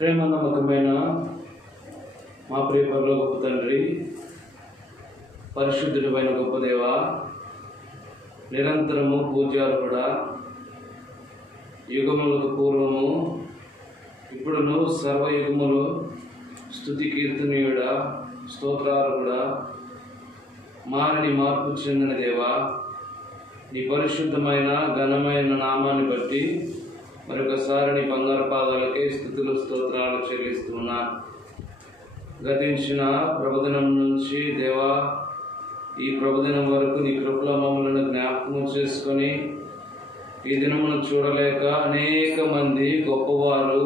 ప్రేమ నమ్మకమైన మా ప్రియ పరలోకపు తండ్రి, పరిశుద్ధుడైన గొప్ప దేవ, నిరంతరము పూజ్యార్హుడా, యుగములకు పూర్వము ఇప్పుడును సర్వయుగములు స్తుతి కీర్తనీయుడా, స్తోత్రార్హుడా, మారని మార్పు చెందిన దేవా, నీ పరిశుద్ధమైన ఘనమైన నామాన్ని బట్టి మరొకసారి నీ బంగారు పాదాలకే స్తుతులు స్తోత్రాలు చెల్లిస్తున్నా. గతించిన ప్రభుదినం నుంచి దేవా, ఈ ప్రభుదినం వరకు నీ కృపల మమ్మలను జ్ఞాపకం చేసుకొని ఈ దినమును చూడలేక అనేక మంది గొప్పవారు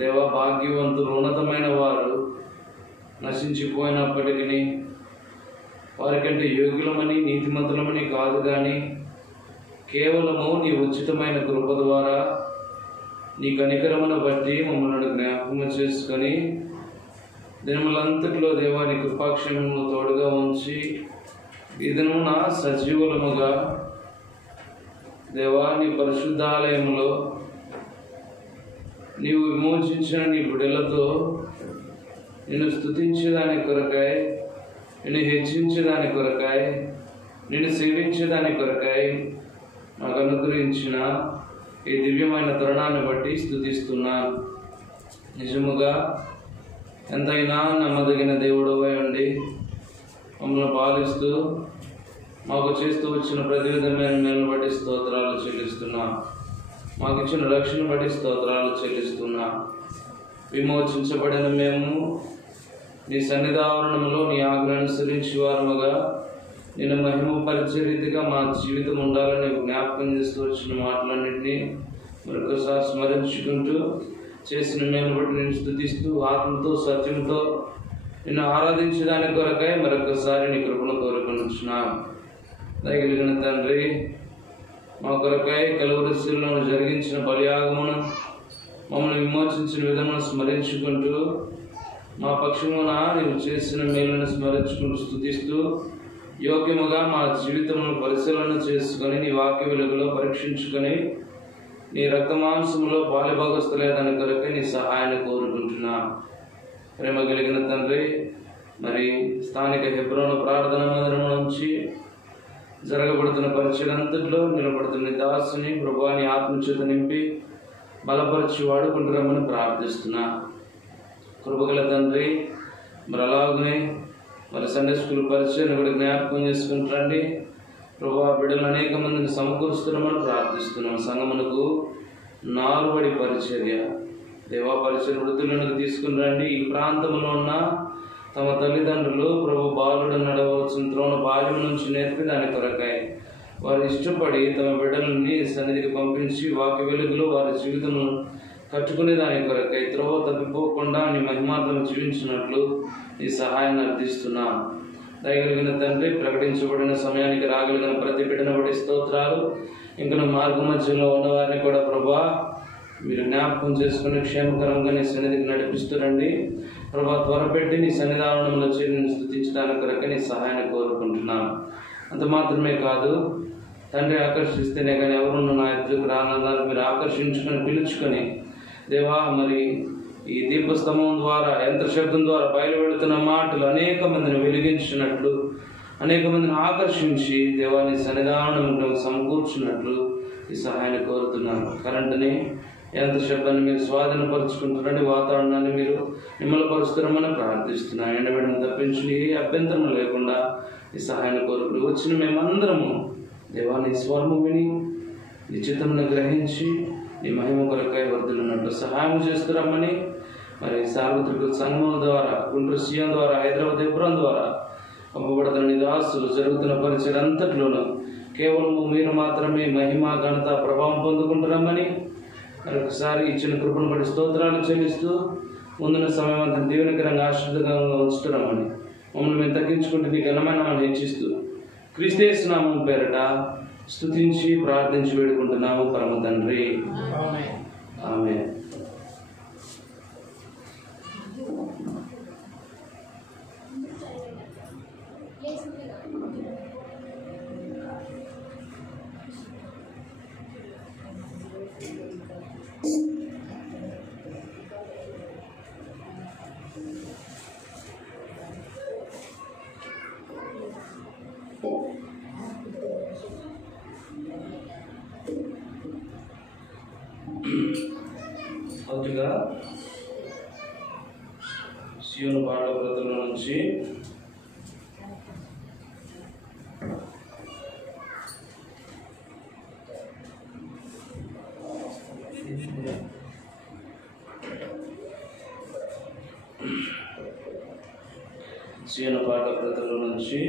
దేవా, భాగ్యవంతులు, ఉన్నతమైన వారు నశించిపోయినప్పటికీ వారికంటే యోగ్యులమని నీతిమంతులమని కాదు, కానీ కేవలము నీ ఉచితమైన కృప ద్వారా నీ కనికరమును బట్టి మమ్మల్ని జ్ఞాపకం చేసుకొని దినములంతటిలో దేవా నీ కృపాక్షేమమును తోడుగా ఉంచి ఈ దినమున సజీవులముగా దేవా నీ పరిశుద్ధాలయములో నీవు విమోచించిన నీ బిడ్డలతో నిన్ను స్తుతించేదాని కొరకై, నిన్ను హెచ్చించేదాని కొరకై, నిన్ను సేవించేదాని కొరకై నాకు అనుగ్రహించిన ఈ దివ్యమైన తరుణాన్ని బట్టి స్తుతిస్తున్నాను. నిజముగా ఎంతైనా నమ్మదగిన దేవుడవై ఉండి మమ్మల్ని పాలిస్తూ మాకు చేస్తూ వచ్చిన ప్రతి విధమైన మేలును బట్టి స్తోత్రాలు చెల్లిస్తున్నా. మాకు ఇచ్చిన రక్షణ బట్టి స్తోత్రాలు చెల్లిస్తున్నా. విమోచించబడిన మేము నీ సన్నిధావరణంలో నీ ఆజ్ఞ అనుసరించి వారముగా నిన్ను మహిమపరిచే రీతిగా మా జీవితం ఉండాలని జ్ఞాపకం చేస్తూ వచ్చిన మాటలన్నింటినీ మరొకసారి స్మరించుకుంటూ చేసిన మేలు బట్టి నేను స్తుతిస్తూ ఆత్మతో సత్యంతో నిన్ను ఆరాధించడానికి కొరకై మరొకసారి నీ కృపను కోరుకొనుచున్నా. దయగలిగిన తండ్రి, మా కొరకై కలువరి శిలువను జరిగించిన బలియాగమును మమ్మల్ని విమోచించిన విధమును స్మరించుకుంటూ మా పక్షమున నీవు చేసిన మేలును స్మరించుకుంటూ స్తుతిస్తూ యోగ్యముగా మా జీవితమును పరిశీలన చేసుకొని నీ వాక్య వెలుగులో పరీక్షించుకొని నీ రక్తమాంసములో పాలుభాగస్తులేదని కొరకే నీ సహాయాన్ని కోరుకుంటున్నా. ప్రేమ కలిగిన తండ్రి, మరి స్థానిక హెబ్రోను ప్రార్థన మందిరం నుంచి జరగబడుతున్న పరిచయంతట్లో నిలబడుతున్న దాసుని ప్రభువా నీ ఆత్మచేత నింపి బలపరిచి వాడుకుంటురమ్మని ప్రార్థిస్తున్నా. కృపగల తండ్రి, మరి అలాగనే మరి సండే స్కూల్ పరిచయం కూడా జ్ఞాపకం చేసుకుంటారండి ప్రభువా. బిడ్డలు అనేక మందిని సమకూరుస్తున్నామని ప్రార్థిస్తున్నాం. సంఘమునకు నాలుబడి పరిచర్య దేవా పరిచయ వృద్ధులను తీసుకుని రండి. ఈ ప్రాంతంలో ఉన్న తమ తల్లిదండ్రులు ప్రభు బాలుడు నడవలసిన త్రోణ బాల్యం నుంచి నేర్పి దాని కొరకై వారు ఇష్టపడి తమ బిడ్డలని సన్నిధికి పంపించి వాక్య వెలుగులో వారి జీవితము కట్టుకునే దాని కొరకై త్రోవ తప్పిపోకుండా నీ మహిమాత్మను జీవించినట్లు నీ సహాయాన్ని అర్థిస్తున్నా. దయగలిగిన తండ్రి, ప్రకటించబడిన సమయానికి రాగలిగిన ప్రతి బిడ్డను బట్టి స్తోత్రాలు. ఇంకా మార్గ మధ్యలో ఉన్నవారిని కూడా ప్రభా మీరు జ్ఞాపకం చేసుకుని క్షేమకరంగా నీ సన్నిధికి నడిపిస్తురండి ప్రభా. త్వరపెట్టి నీ సన్నిధానంలో చేరి నేను స్తుతించడానికి కొరకే నీ సహాయాన్ని కోరుకుంటున్నాను. అంత మాత్రమే కాదు తండ్రి, ఆకర్షిస్తేనే కానీ ఎవరున్న నా ఎదురుకు రానందాన్ని మీరు ఆకర్షించుకొని పిలుచుకొని దేవా, మరి ఈ దీపస్తంభం ద్వారా యంత్ర శబ్దం ద్వారా బయలువెడుతున్న మాటలు అనేక మందిని వెలిగించినట్లు, అనేక మందిని ఆకర్షించి దేవాని సన్నిధానంలో సమకూర్చున్నట్లు ఈ సహాయాన్ని కోరుతున్నాను. కరెంటుని యంత్ర శబ్దాన్ని మీరు స్వాధీనపరుచుకుంటున్నట్టు వాతావరణాన్ని మీరు నిమ్మలపరుస్తున్నామని ప్రార్థిస్తున్నాను. ఎండబెడను తప్పించి ఏ అభ్యంతరం లేకుండా ఈ సహాయాన్ని కోరుకుంటూ వచ్చిన మేమందరము దేవాని స్వరము విని నిశ్చితమును గ్రహించి నీ మహిమ కొరకై వర్ధిల్లున్నట్టు సహాయం చేస్తున్నామని మరి సార్వత్రిక సంఘం ద్వారా, గుంటూరు సీఎం ద్వారా, హైదరాబాద్ ఎబ్రోన్ ద్వారా పంపబడుతున్న నీ దాసులు జరుగుతున్న పరిచయం అంతట్లోనూ కేవలము మీరు మాత్రమే మహిమ ఘనత ప్రభావం పొందుకుంటున్నామని మరొకసారి ఇచ్చిన కృపను బట్టి స్తోత్రాలు చెల్లిస్తూ ముందున్న సమయం అంతా దీవెనకరంగా ఆశ్రదంగా ఉంచుతున్నామని మమ్మల్ని మేము తగ్గించుకుంటే నీ ఘనమైన హెచ్చిస్తూ క్రీస్తు నామం పేరట స్తుతించి ప్రార్థించి వేడుకుంటున్నాము పరమ తండ్రి. ఆమేన్. మొదటిగా సీయోను పాటల గ్రంథంలో నుంచి సీయోను పాటల గ్రంథంలో నుంచి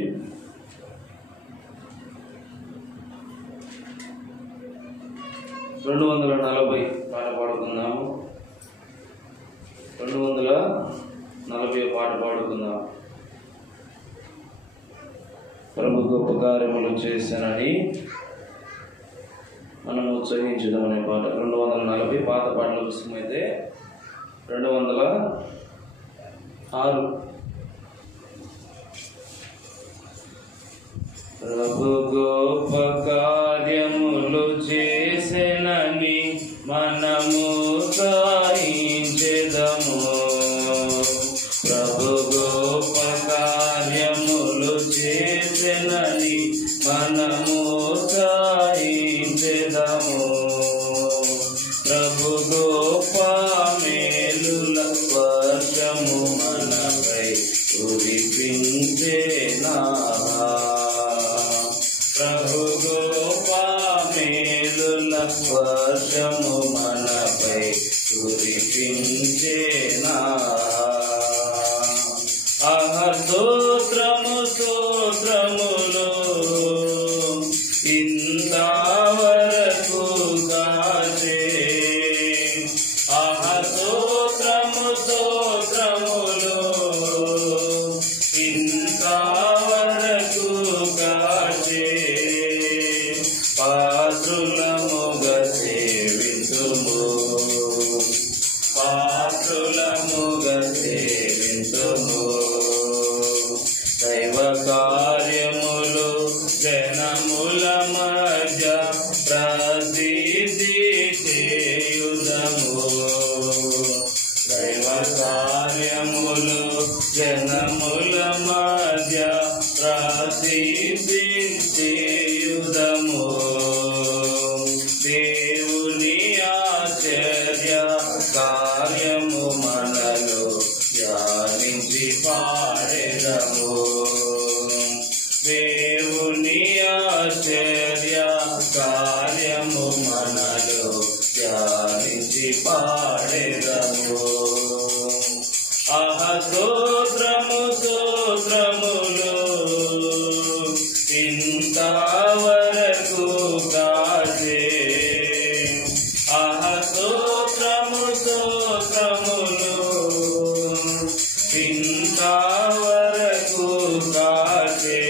240 పాట పాడుకుందాము. 240 పాట పాడుకుందాం. ప్రభు గొప్ప కార్యములు చేశానని మనం ఉత్సహించుదాం అనే పాట. 240 పాత పాటల పుస్తకం అయితే 206. ప్రభు గొప్ప కార్యములు చేసెనని మనము గాయించెదము. ప్రభు గొప్ప కార్యములు చేసెనని మనము గాయించెదము. ప్రభు గొప్ప మేలుల వర్షము మనపై కురిపించెనా. ప్రభు గొప్ప మేలుల వర్షము మనపై కురిపించెనా. స్తోత్రము స్తోత్రములు ఇంతవరకు కాచే. స్తోత్రము స్తోత్రములు ఇంతవరకు కాచే. పాత్రులముగా సేవింతుము, పాత్రులముగా సేవింతుము. దైవ కార్యములు జనముల మధ్య ప్రసిద్ధి చేయుదము. దైవ కార్యములు జనముల మధ్య ప్రసిద్ధి చేయుదము. దేవుని ఆశ్చర్య కార్యము మనలో ధ్యానించి పాడెదము. దేవుని ఆశ్చర్య కార్యము మనలో ధ్యానించి పాడెదము. స్తోత్రము స్తోత్రములు ఇంతవరకు కాచే. స్తోత్రము స్తోత్రములు ఇంతవరకు కాచే.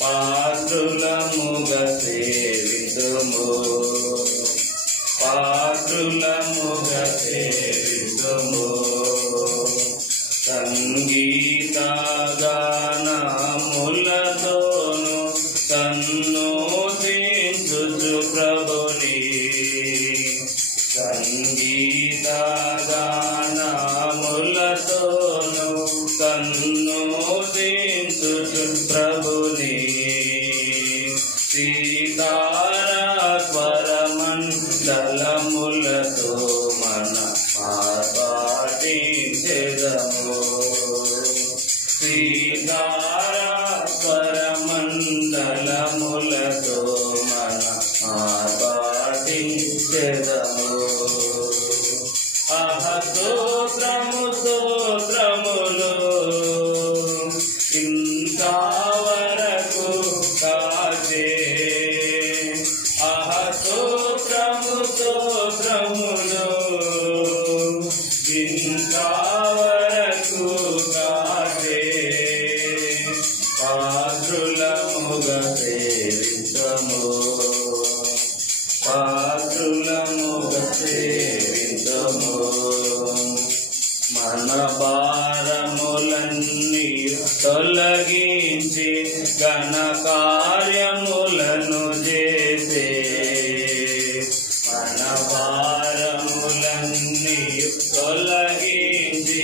పాత్రులముగా సేవింతుము, పాత్రులముగా సేవింతుము. సంగీత గానములతోను సన్నుతించుచు ప్రభుని. సంగీత గానములతోను సన్నుతించుచు ప్రభుని. సీతారాస్వరమండలములతో మన పాటించెదము. సీతారాస్వరమండలములతో మన పాటించెదము. స్తోత్రము స్తోత్రములు ఇంతవరకు కాచే. స్తోత్రము స్తోత్రములు ఇంతవరకు కాచే. పాత్రులముగా సేవింతుము, పాత్రులముగా సేవింతుము. మన భారములన్నీ తొలగించి ఘన కార్యములను చేసే. మన భారములన్నీ తొలగించి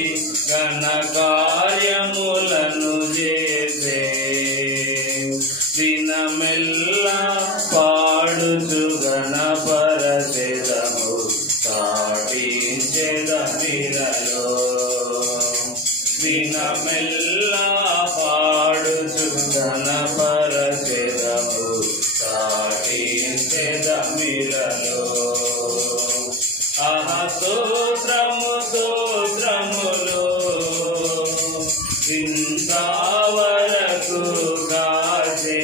ఘన కార్యములను చేసే. దినమెల్లా పాడుచు గణపరచెదము. సాటి మిలలో ఆహా స్తోత్రము స్తోత్రములు ఇంతవరకు కాచే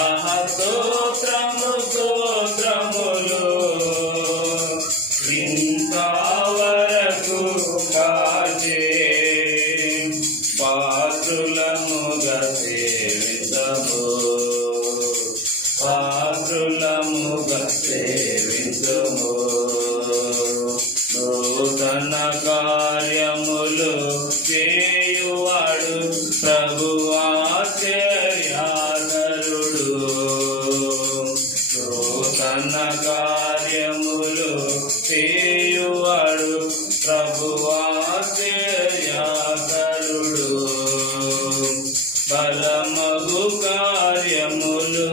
ఆహా స్తోత్రము స్తోత్రములు ఇంతవరకు కాచే పాత్రులముగా సేవించము పాత్రులముగా సేవించము నూతన కార్యములు చేయువాడు ప్రభువు ఆశ్చర్యకరుడు నూతన కార్యములు చేయువాడు ప్రభువు ఆశ్చర్యకరుడు బలమగు కార్యములు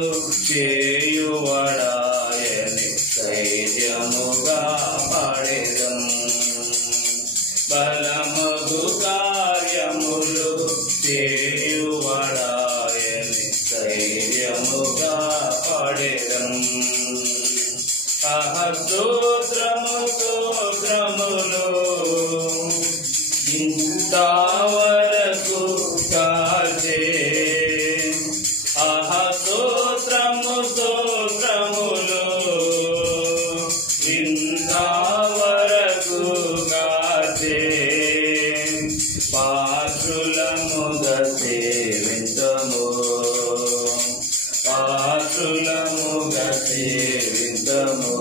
చేయువాడాయని ధైర్యముగా పాడెదం బలమగు కార్యములు చేయువాడాయని ధైర్యముగా పాడెదం ఆహా స్తోత్రము స్తోత్రములు ఇంతవరకు కాచే ఆహా స్తోత్రము స్తోత్రములు ఇంతవరకు కాచే పాత్రులముగా సేవించము పాత్రులముగా సేవించము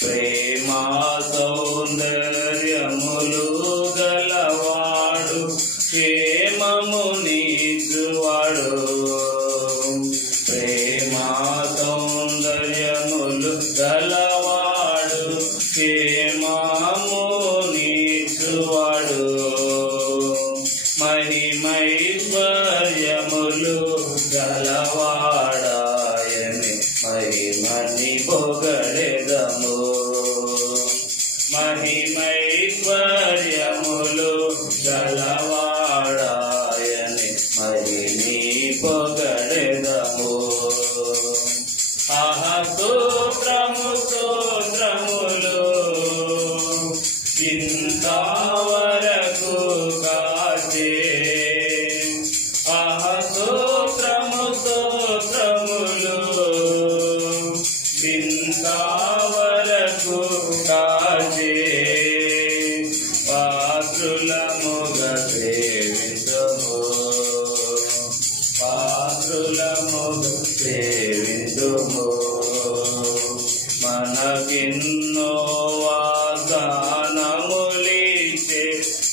ప్రేమా సౌందర్యములు గలవాడు క్షేమము నీచువాడు ప్రేమా సౌందర్యములు గలవాడు క్షేమము నీచువాడు మహిమైశ్వర్యములు గలవాడాయని మహిమని పొగడెదము మహిమైశ్వర్యములు గలవాడాయని మహిని పొగడెదము ఆహా స్తోత్రము స్తోత్రములు ఇంతవరకు కాచే ఆహా స్తోత్రము స్తోత్రములు ఇంతవరకు కాచే పాత్రులముగా సేవించము పాత్రులముగా సేవించము మనకిన్నో వాగ్దానములిచ్చే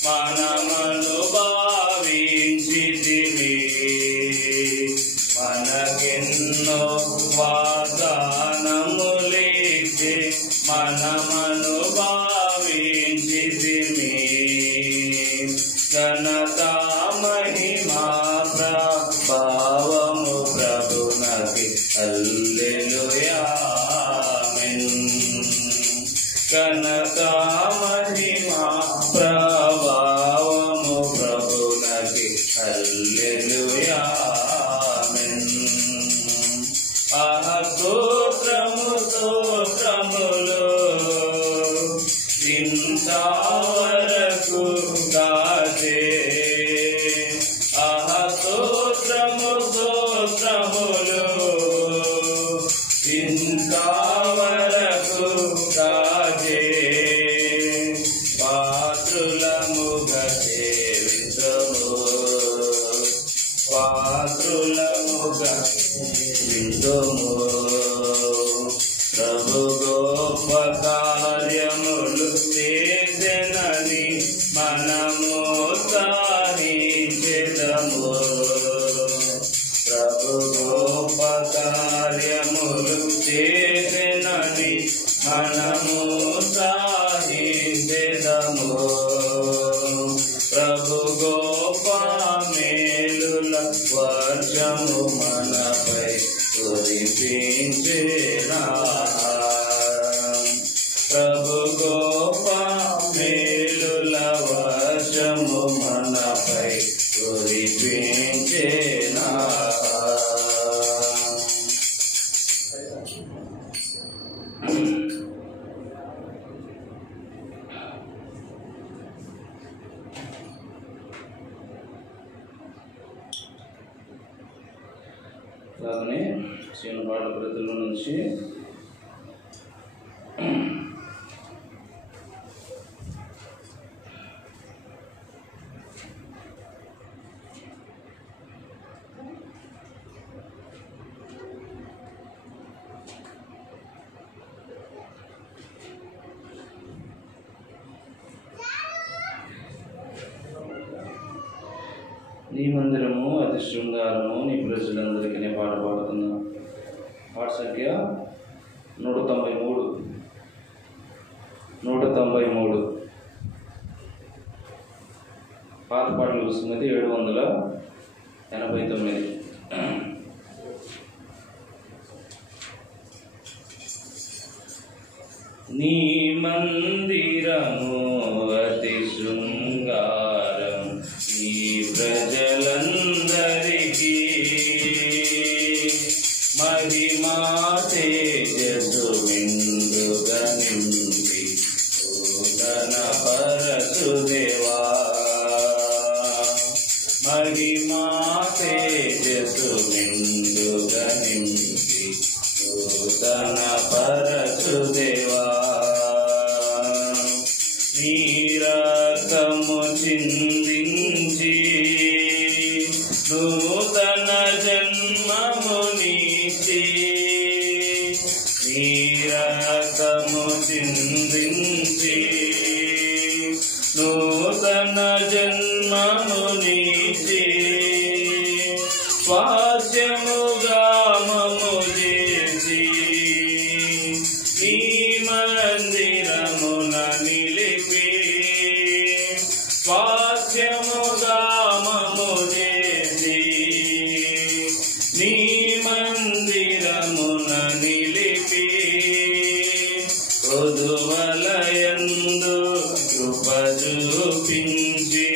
మనమను భావించితివి మనకెన్నో వాగ్దానములిచ్చే మనమను భావించితివి ఘనత మహిమా ప్రభావము ప్రభునకి హల్లెలూయా ఆమేన్ ఘనత మహిమా ప్రభావము ప్రభునకి హల్లెలూయా ఆమేన్ ఆహా స్తోత్రము స్తోత్రములు ఇంతవరకు కాచే ఆహా స్తోత్రము స్తోత్రములు ఇంతవరకు కాచే పాత్రులముగా సేవించము పాత్రులముగా సేవించము ప్రభు గొప్ప కార్యములు చేసెనని మనము సాధించెదము ప్రభు గొప్ప కార్యములు చేసెనని మనము సాధించెదము ప్రభు గొప్ప మేలుల వర్షము మనపై కురిపించెనా ప్రభు గొప్ప మేలుల వర్షము మనపై కురిపించెనా చిన్న పాట ప్రతుల నుంచి నీ మందిరము అతి శృంగారము, నీ ప్రజలందరికీ నే పాట పాడుతున్నా. పాట సంఖ్య 193. పాత పాటలు పుస్తకం 789. నీ మందిరము అతి శృంగారం, నీ ప్రజలందరికీ మహిమా తేజస్సు నిండుగా నింపి నూతన పరచు దేవా. మహిమా తేజస్సు నిండుగా నింపి నూతన పరచు దేవా. నీ రక్తము చిందించి నూతన జన్మమునిచ్చి, నీ రక్తము చిందించి నూతన జన్మమునిచ్చి, స్వాస్యముగా మము చేసి నీ మందిరమున నిలిపి, స్వాస్యముగా మము చేసి నీ మందిరమున నిలిపి, కొదువలయందు కృప చూపించి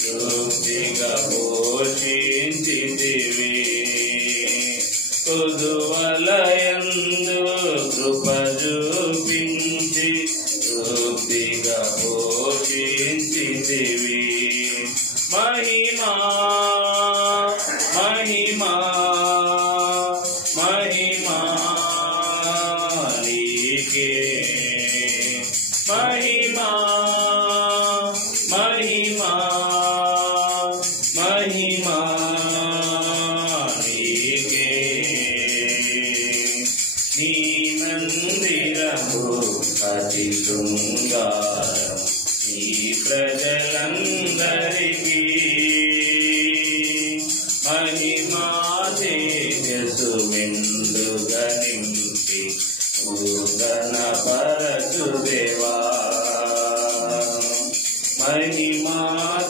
తృప్తిగా పోషించితివి. కొదువలయందు కృప చూపించి తృప్తిగా పోషించితివి. మహిమా మహిమా మహిమా నీకే, మహిమా మహిమా మహిమా నీకే. నీ మందిరము అతి శృంగారం, నీ ప్రజలందరికీ మహిమా తేజస్సు మెండుగా నింపి నూతన పరచు దేవా. మహిమా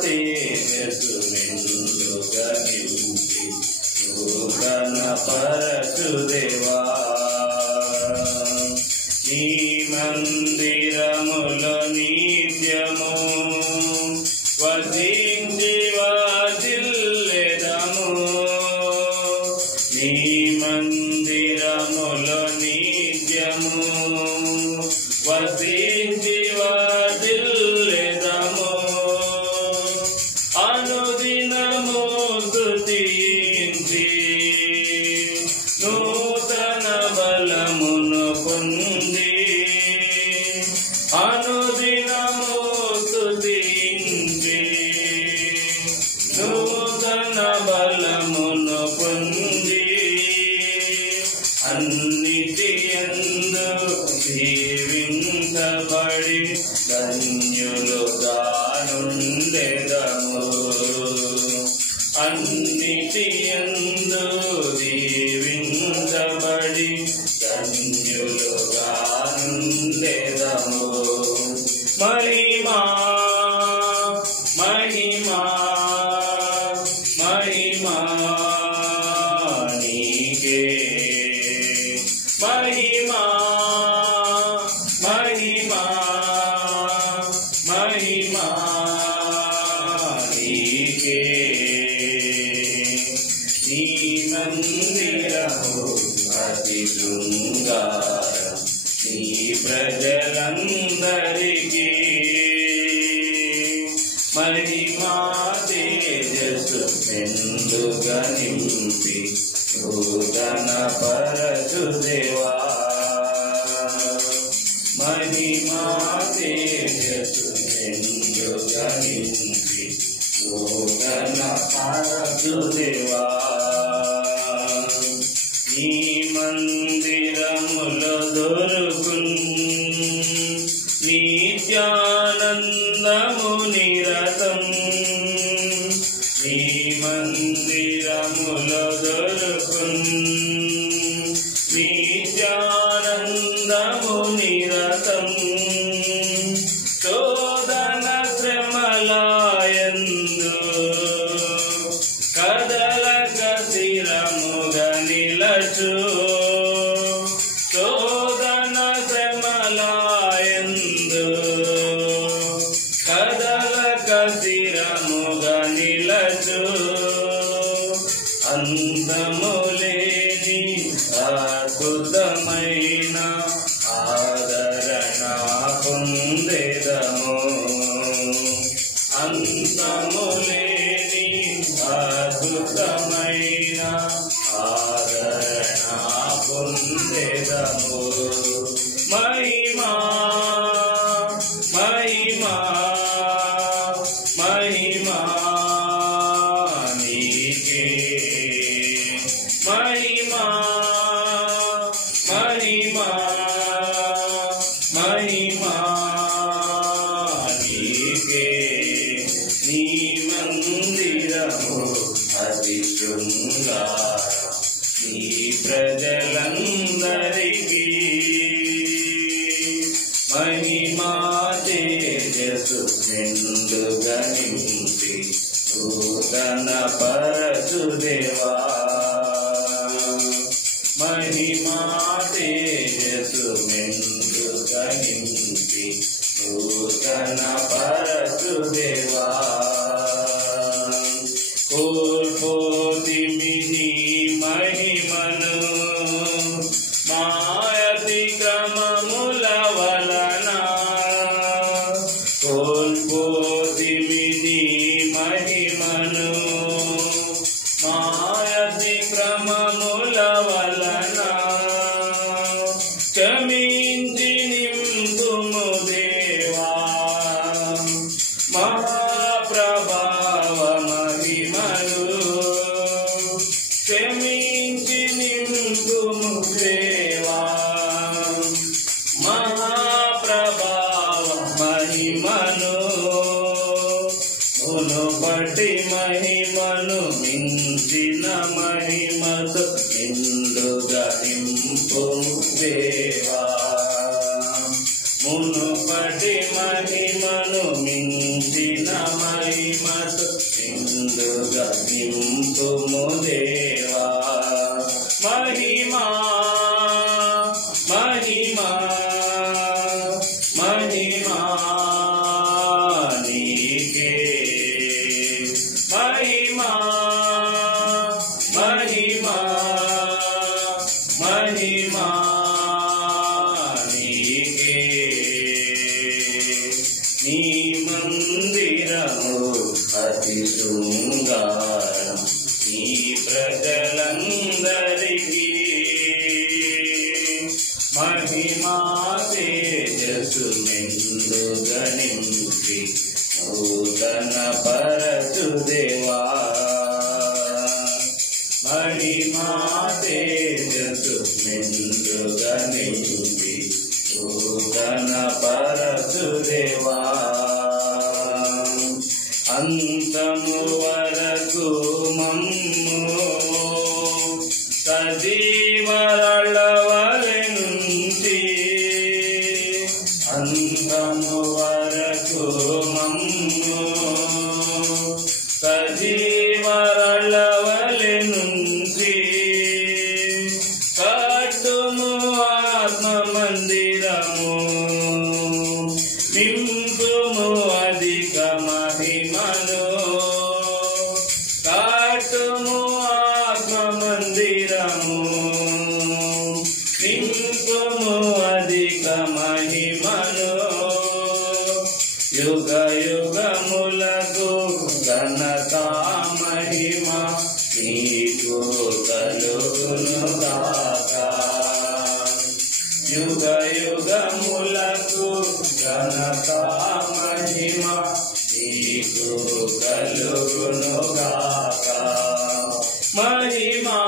తేజస్సు మెండుగా నింపి నూతన పరచు దేవా. నీ మందిరములో నిత్యము వసించి వాజిల్లెదము. నీ మందిరములో నిత్యము వసించి వాజిల్లెదము. అనుదినము స్తుతించి నూతన బలమును పొంది, అనుదినము స్తుతించి నూతన బలమును పొంది, అన్నిటియందు దీవించబడి ధన్యులుగా నుండెదము. అన్నిటియందు దీవించబడి ధన్యులుగా నుండెదము. మహిమా మహిమా మహిమా నీకే, మహిమా మహిమా మహిమా నీకే. నీ మందిరము అతి శృంగారం, నీ ప్రజలందరికీ మహిమా తేజస్సు మెండుగా నింపి నూతన పరచు దేవా మహిమా తేజస్సు నిండు గణించి నూతన పరచు దేవా నీ మందిరములో దొరుకున్ నిత్యానందము నిరతం నీ మందిరములో దొరుకున్ నిత్యానందము నిరతం శోధన శ్రమలాయందు కదలక స్థిరముగా నిలచు శోధన శ్రమలాయందు కదలక స్థిరముగా నిలచు అంతములేని అద్భుతమైన ఆదరణ పొందెదము అంతములేని అద్భుతమైన ఆదరణ పొందెదము మహిమా మహిమా మహిమా నీకే మహిమా మహిమా మహిమా నీకే నీ మందిరము అతి శృంగారం నీ ప్రజలందరికీ మహిమా తేజస్సు నిండుగా నింపి నూతన పరచు దేవా మహిమా తేజస్సు నిండుగా నింపి నూతన పరచు దేవా కోల్పోతిమి నీ మహిమను మాయతిక్రమముల వలన కోల్పోతిమి నీ మహిమను మాయతిక్రమముల వలన క్షమించి నింపుము దేవా మహాప్రభావ మహిమను క్షమించి నింపుము దేవా మహాప్రభావ మహిమను మునుపటి మహిమను మించిన మహిమతో నిండుగా నింపుము దేవా మునుపటి మహిమను మించిన మహిమతో నిండుగా నింపుము దేవా మహిమా మహిమా మహిమా నీకే మహిమా మహిమా మహిమా నీకే నీ మందిరము అతి శృంగారం నీ ప్రజలందరికీ మహిమా తేజస్సు నిండుగా నింపి నూతన పరచు దేవా మహిమా తేజస్సు నిండుగా నింపి నూతన పరచు దేవా అంతము వరకు మమ్ము సజీవరళవలెనుంచి అంతము వరకు మమ్ము సజీవరళవలెనుంచి కట్టుము ఆత్మ మందిరము నింపుము అధిక మహిమను కట్టుము ఆత్మ మందిరము నింపుము అధిక మహిమను యుగ యుగములకు ఘనత మహిమ నీకు కలుగు యుగ యుగములకు ఘనత మహిమ నీకు కలుగునుగాక. మహిమా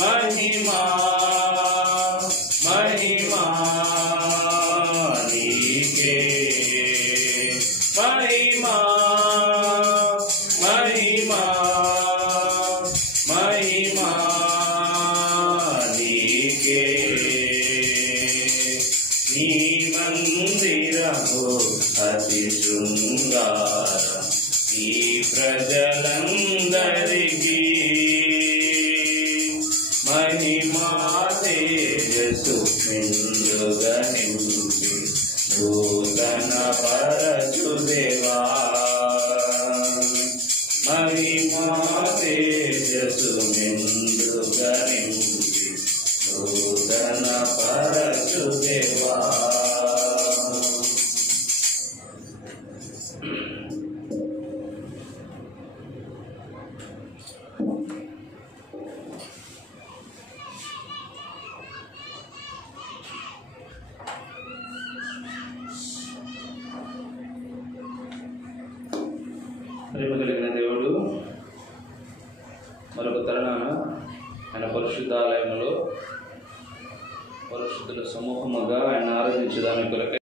మహిమా మహిమా నీకే, మహిమా మహిమా మహిమా నీకే. నీ మందిరము అతి శృంగారం ఈ ప్రజలందరికీ. మహిమా తేజస్సు మెండుగా నింపి నూతన పరచు దేవా. మహిమా తేజస్సు మెండుగా నింపి నూతన పరచు దేవా. ప్రేమ కలిగిన దేవుడు మరొక తరుణాన ఆయన పరిశుద్ధాలయంలో పరిశుద్ధుల సమూహముగా ఆయన ఆరాధించడానికి కొరకై